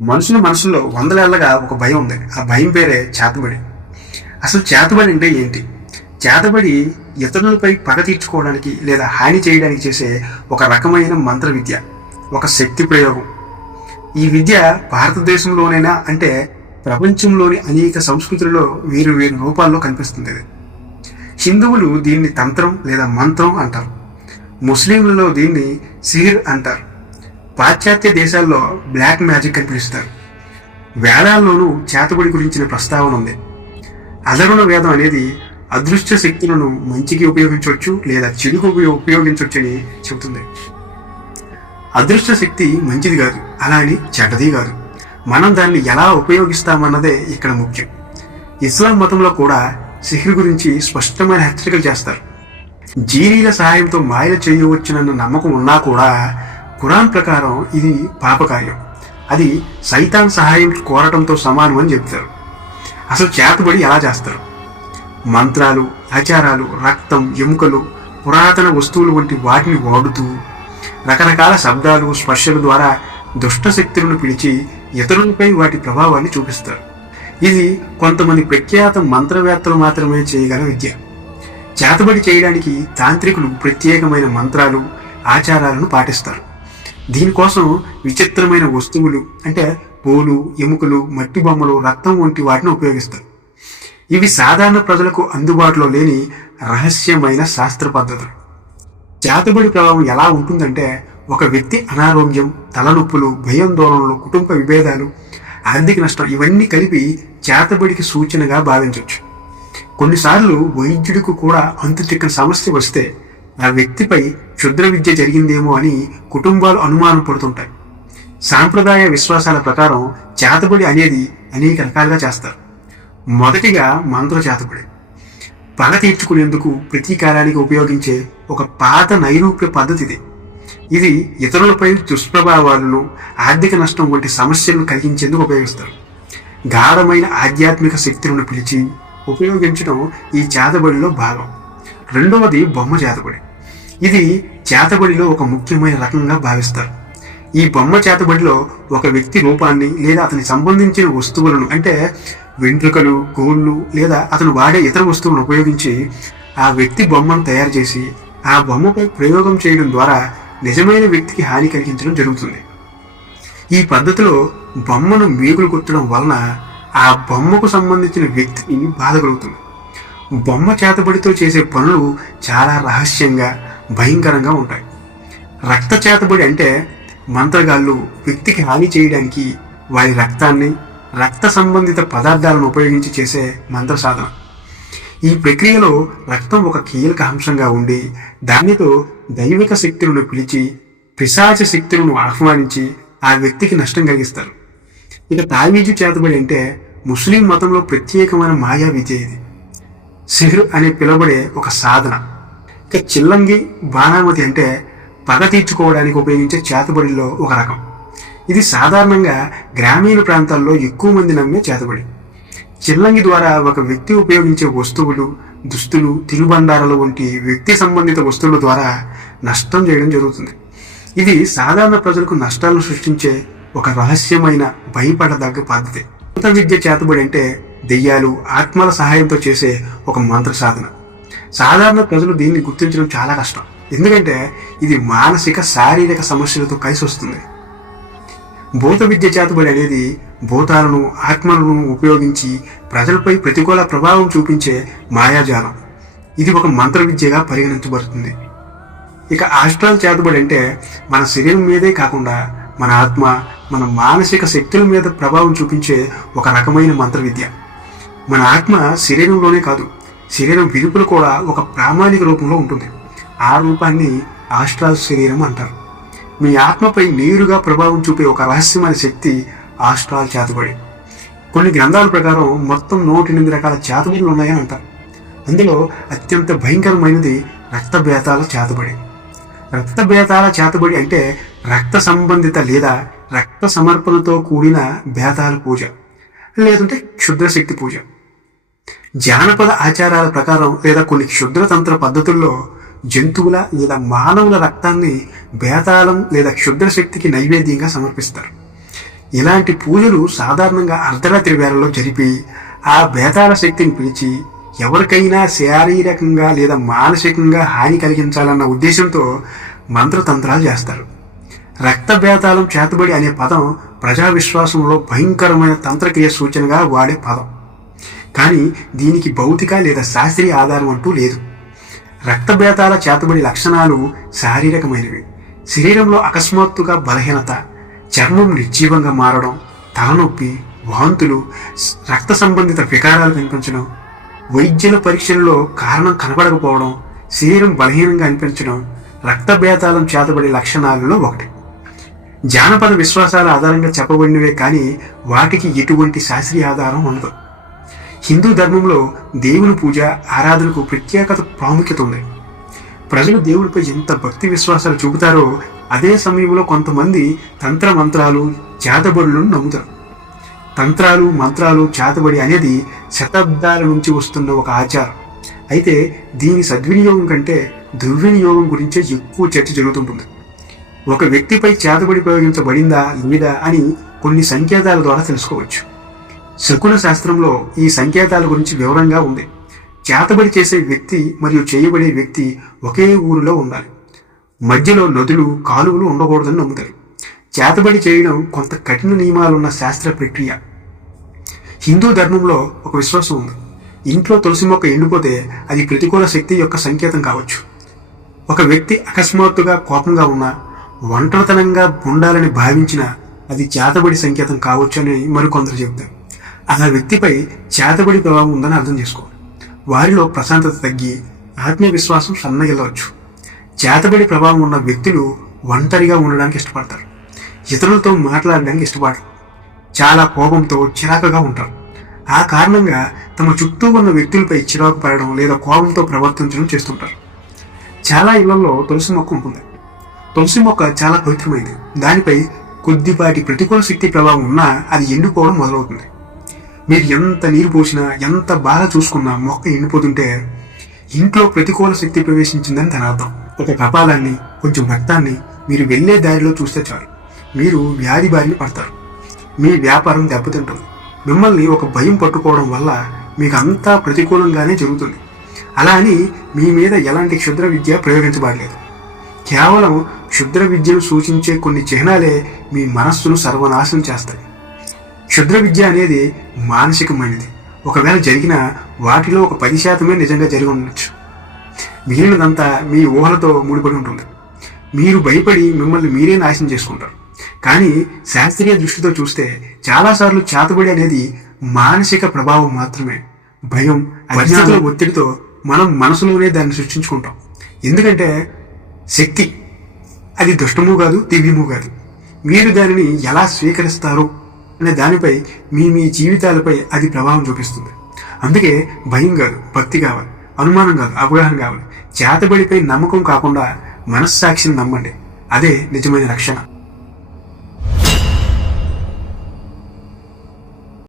మనుషుల మనసుల్లో వందలేళ్లగా ఒక భయం ఉంది. ఆ భయం పేరే చేతబడి. అసలు చేతబడి అంటే ఏంటి? చేతబడి ఇతరులపై పగ తీర్చుకోవడానికి లేదా హాని చేయడానికి చేసే ఒక రకమైన మంత్ర విద్య, ఒక శక్తి ప్రయోగం. ఈ విద్య భారతదేశంలోనైనా అంటే ప్రపంచంలోని అనేక సంస్కృతులలో వేరు వేరు రూపాల్లో కనిపిస్తుంది. హిందువులు దీన్ని తంత్రం లేదా మంత్రం అంటారు. ముస్లింలలో దీన్ని సిహిర్ అంటారు. పాశ్చాత్య దేశాల్లో బ్లాక్ మ్యాజిక్ అని పిలుస్తారు. వేదాల్లోనూ చేతబడి గురించిన ప్రస్తావన ఉంది. అధర్వణ వేదం అనేది అదృశ్య శక్తులను మంచికి ఉపయోగించవచ్చు లేదా చెడుకు ఉపయోగించవచ్చు అని చెబుతుంది. అదృశ్య శక్తి మంచిది కాదు, అలా అని చెడ్డది కాదు. మనం దాన్ని ఎలా ఉపయోగిస్తామన్నదే ఇక్కడ ముఖ్యం. ఇస్లాం మతంలో కూడా సిహిర్ గురించి స్పష్టమైన హెచ్చరికలు చేస్తారు. జీనీల సహాయంతో మాయలు చేయవచ్చునన్న నమ్మకం ఉన్నా కూడా ఖురాన్ ప్రకారం ఇది పాపకార్యం. అది సైతాన్ సహాయం కోరటంతో సమానం అని చెప్తారు. అసలు చేతబడి ఎలా చేస్తారు? మంత్రాలు, ఆచారాలు, రక్తం, ఎముకలు, పురాతన వస్తువులు వంటి వాటిని వాడుతూ రకరకాల శబ్దాలు, స్పర్శల ద్వారా దుష్ట శక్తులను పిలిచి ఇతరులపై వాటి ప్రభావాన్ని చూపిస్తారు. ఇది కొంతమంది ప్రఖ్యాత మంత్రవేత్తలు మాత్రమే చేయగల విద్య. చేతబడి చేయడానికి తాంత్రికులు ప్రత్యేకమైన మంత్రాలు, ఆచారాలను పాటిస్తారు. దీనికోసం విచిత్రమైన వస్తువులు అంటే పూలు, ఎముకలు, మట్టి బొమ్మలు, రక్తం వంటి వాటిని ఉపయోగిస్తారు. ఇవి సాధారణ ప్రజలకు అందుబాటులో లేని రహస్యమైన శాస్త్ర పద్ధతులు. చేతబడి ప్రభావం ఎలా ఉంటుందంటే ఒక వ్యక్తి అనారోగ్యం, తలనొప్పులు, భయాందోళనలు, కుటుంబ విభేదాలు, ఆర్థిక నష్టం ఇవన్నీ కలిపి చేతబడికి సూచనగా భావించవచ్చు. కొన్నిసార్లు వైద్యుడికి కూడా అంతు చిక్కని సమస్య వస్తే ఆ వ్యక్తిపై క్షుద్ర విద్య జరిగిందేమో అని కుటుంబాలు అనుమానం పడుతుంటాయి. సాంప్రదాయ విశ్వాసాల ప్రకారం చేతబడి అనేది అనేక రకాలుగా చేస్తారు. మొదటిగా మంత్ర చేతబడి. పగ తీర్చుకునేందుకు ప్రతీకారానికి ఉపయోగించే ఒక పాత నైరూప్య పద్ధతి ఇది. ఇది ఇతరులపై దుష్ప్రభావాలను, ఆర్థిక నష్టం వంటి సమస్యలను కలిగించేందుకు ఉపయోగిస్తారు. గాఢమైన ఆధ్యాత్మిక శక్తులను పిలిచి ఉపయోగించడం ఈ చేతబడిలో భాగం. రెండవది బొమ్మ చేతబడి. ఇది చేతబడిలో ఒక ముఖ్యమైన రకంగా భావిస్తారు. ఈ బొమ్మ చేతబడిలో ఒక వ్యక్తి రూపాన్ని లేదా అతనికి సంబంధించిన వస్తువులను అంటే వెంట్రుకలు, గోళ్ళు లేదా అతను వాడే ఇతర వస్తువులను ఉపయోగించి ఆ వ్యక్తి బొమ్మను తయారు చేసి ఆ బొమ్మపై ప్రయోగం చేయడం ద్వారా నిజమైన వ్యక్తికి హాని కలిగించడం జరుగుతుంది. ఈ పద్ధతిలో బొమ్మను మేకులు కొట్టడం వలన ఆ బొమ్మకు సంబంధించిన వ్యక్తికి బాధ కలుగుతుంది. బొమ్మ చేతబడితో చేసే పనులు చాలా రహస్యంగా, భయంకరంగా ఉంటాయి. రక్త చేతబడి అంటే మంత్రగాళ్ళు వ్యక్తికి హాని చేయడానికి వారి రక్తాన్ని, రక్త సంబంధిత పదార్థాలను ఉపయోగించి చేసే మంత్ర సాధన. ఈ ప్రక్రియలో రక్తం ఒక కీలక అంశంగా ఉండి దానితో దైవిక శక్తులను పిలిచి పిశాచ శక్తులను ఆహ్వానించి ఆ వ్యక్తికి నష్టం కలిగిస్తారు. ఇక తావీజు చేతబడి అంటే ముస్లిం మతంలో ప్రత్యేకమైన మాయా విద్య. ఇది సిహిర్ అని పిలువబడే ఒక సాధన. ఇక చిల్లంగి, బాణామతి అంటే పగ తీర్చుకోవడానికి ఉపయోగించే చేతబడిలో ఒక రకం. ఇది సాధారణంగా గ్రామీణ ప్రాంతాల్లో ఎక్కువ మంది నమ్మే చేతబడి. చిల్లంగి ద్వారా ఒక వ్యక్తి ఉపయోగించే వస్తువులు, దుస్తులు, తినుబండారాలు వంటి వ్యక్తి సంబంధిత వస్తువుల ద్వారా నష్టం చేయడం జరుగుతుంది. ఇది సాధారణ ప్రజలకు నష్టాలను సృష్టించే ఒక రహస్యమైన, భయపడదగ్గ పద్ధతి. భూత విద్య చేతబడి అంటే దెయ్యాలు, ఆత్మల సహాయంతో చేసే ఒక మంత్ర సాధన. సాధారణ ప్రజలు దీన్ని గుర్తించడం చాలా కష్టం, ఎందుకంటే ఇది మానసిక, శారీరక సమస్యలతో కలిసి వస్తుంది. భూత విద్య చేతబడి అనేది భూతాలను, ఆత్మలను ఉపయోగించి ప్రజలపై ప్రతికూల ప్రభావం చూపించే మాయాజాలం. ఇది ఒక మంత్ర విద్యగా పరిగణించబడుతుంది. ఇక ఆస్ట్రల్ చేతబడి అంటే మన శరీరం మీదే కాకుండా మన ఆత్మ, మన మానసిక శక్తుల మీద ప్రభావం చూపించే ఒక రకమైన మంత్ర విద్య. మన ఆత్మ శరీరంలోనే కాదు, శరీరం వెలుపల కూడా ఒక ప్రామాణిక రూపంలో ఉంటుంది. ఆ రూపాన్ని ఆస్ట్రల్ శరీరం అంటారు. మీ ఆత్మపై నేరుగా ప్రభావం చూపే ఒక రహస్యమైన శక్తి ఆస్ట్రల్ చేతబడి. కొన్ని గ్రంథాల ప్రకారం మొత్తం 108 రకాల చేతబడులు ఉన్నాయని అంటారు. అందులో అత్యంత భయంకరమైనది రక్తబేతాల చేతబడి. రక్తబేతాల చేతబడి అంటే రక్త సంబంధిత లేదా రక్త సమర్పణతో కూడిన బేతాల పూజ, లేదంటే క్షుద్రశక్తి పూజ. జానపద ఆచారాల ప్రకారం లేదా కొన్ని క్షుద్రతంత్ర పద్ధతుల్లో జంతువుల లేదా మానవుల రక్తాన్ని బేతాళం లేదా క్షుద్రశక్తికి నైవేద్యంగా సమర్పిస్తారు. ఇలాంటి పూజలు సాధారణంగా అర్ధరాత్రి వేళల్లో జరిపి ఆ బేతాళ శక్తిని పిలిచి ఎవరికైనా శారీరకంగా లేదా మానసికంగా హాని కలిగించాలన్న ఉద్దేశంతో మంత్రతంత్రాలు చేస్తారు. రక్త బేతాళం చేతబడి అనే పదం ప్రజా విశ్వాసంలో భయంకరమైన తంత్రక్రియ సూచనగా వాడే పదం. కానీ దీనికి భౌతిక లేదా శాస్త్రీయ ఆధారం అంటూ లేదు. రక్త బేతాళ చేతబడి లక్షణాలు శారీరకమైనవి. శరీరంలో అకస్మాత్తుగా బలహీనత, చర్మం నిర్జీవంగా మారడం, తలనొప్పి, వాంతులు, రక్త సంబంధిత వికారాలు కనిపించడం, వైద్యుల పరీక్షల్లో కారణం కనబడకపోవడం, శరీరం బలహీనంగా అనిపించడం రక్త బేతాళం చేతబడి లక్షణాలలో ఒకటి. జానపద విశ్వాసాల ఆధారంగా చెప్పబడినవే కానీ వాటికి ఎటువంటి శాస్త్రీయ ఆధారం ఉండదు. హిందూ ధర్మంలో దేవుని పూజ, ఆరాధనకు ప్రత్యేకత ప్రాముఖ్యత ఉంది. ప్రజలు దేవుడిపై ఎంత భక్తి విశ్వాసాలు చూపుతారో అదే సమయంలో కొంతమంది తంత్ర మంత్రాలు, చేతబడులను నమ్ముతారు. తంత్రాలు, మంత్రాలు, చేతబడి అనేది శతాబ్దాల నుంచి వస్తున్న ఒక ఆచారం. అయితే దీని సద్వినియోగం కంటే దుర్వినియోగం గురించే ఎక్కువ చర్చ జరుగుతుంటుంది. ఒక వ్యక్తిపై చేతబడి ప్రయోగించబడిందా లేదా అని కొన్ని సంకేతాల ద్వారా తెలుసుకోవచ్చు. శకున శాస్త్రంలో ఈ సంకేతాల గురించి వివరంగా ఉంది. చేతబడి చేసే వ్యక్తి మరియు చేయబడే వ్యక్తి ఒకే ఊరిలో ఉండాలి. మధ్యలో నదులు, కాలువలు ఉండకూడదని నమ్ముతారు. చేతబడి చేయడం కొంత కఠిన నియమాలున్న శాస్త్ర ప్రక్రియ. హిందూ ధర్మంలో ఒక విశ్వాసం ఉంది. ఇంట్లో తులసి మొక్క ఎండిపోతే అది ప్రతికూల శక్తి యొక్క సంకేతం కావచ్చు. ఒక వ్యక్తి అకస్మాత్తుగా కోపంగా ఉన్నా, ఒంటరితనంగా ఉండాలని భావించినా అది చేతబడి సంకేతం కావచ్చు అని మరికొందరు చెబుతారు. ఆ వ్యక్తిపై చేతబడి ప్రభావం ఉందని అర్థం చేసుకోవాలి. వారిలో ప్రశాంతత తగ్గి ఆత్మీయ విశ్వాసం సన్నగిల్లవచ్చు. చేతబడి ప్రభావం ఉన్న వ్యక్తులు ఒంటరిగా ఉండడానికి ఇష్టపడతారు. ఇతరులతో మాట్లాడడానికి ఇష్టపడరు. చాలా కోపంతో చిరాకుగా ఉంటారు. ఆ కారణంగా తమ చుట్టూ ఉన్న వ్యక్తులపై చిరాకు పడడం లేదా కోపంతో ప్రవర్తించడం చేస్తుంటారు. చాలా ఇళ్లలో తులసి మొక్క ఉంటుంది. తులసి మొక్క చాలా పవిత్రమైనది. దానిపై కొద్దిపాటి ప్రతికూల శక్తి ప్రభావం ఉన్నా అది ఎండిపోవడం మొదలవుతుంది. మీరు ఎంత నీరు పోసినా, ఎంత బాగా చూసుకున్నా మొక్క ఎండిపోతుంటే ఇంట్లో ప్రతికూల శక్తి ప్రవేశించిందని దాని అర్థం. ఒక కపాలాన్ని, కొంచెం రక్తాన్ని మీరు వెళ్లే దారిలో చూస్తే చాలు, మీరు వ్యాధి బారిన పడతారు. మీ వ్యాపారం దెబ్బతింటుంది. మిమ్మల్ని ఒక భయం పట్టుకోవడం వల్ల మీకు అంతా ప్రతికూలంగానే జరుగుతుంది. అలా అని మీ మీద ఎలాంటి క్షుద్ర విద్య ప్రయోగించబడలేదు. కేవలం క్షుద్ర విద్యను సూచించే కొన్ని చిహ్నాలే మీ మనస్సును సర్వనాశనం చేస్తాయి. క్షుద్ర విద్య అనేది మానసికమైనది. ఒకవేళ జరిగినా వాటిలో ఒక 10% నిజంగా జరిగి ఉండొచ్చు. మిగిలినదంతా మీ ఊహలతో ముడిపడి ఉంటుంది. మీరు భయపడి మిమ్మల్ని మీరే నాశనం చేసుకుంటారు. కానీ శాస్త్రీయ దృష్టితో చూస్తే చాలాసార్లు చేతబడి అనేది మానసిక ప్రభావం మాత్రమే. భయం, పరిస్థితుల ఒత్తిడితో మనం మనసులోనే దాన్ని సృష్టించుకుంటాం. ఎందుకంటే శక్తి అది దుష్టము కాదు, దివ్యము కాదు. మీరు దానిని ఎలా స్వీకరిస్తారు అనే దానిపై మీ జీవితాలపై అది ప్రభావం చూపిస్తుంది. అందుకే భయం కాదు, భక్తి కావాలి. అనుమానం కాదు, అవగాహన కావాలి. చేతబడిపై నమ్మకం కాకుండా మనస్సాక్షిని నమ్మండి. అదే నిజమైన రక్షణ.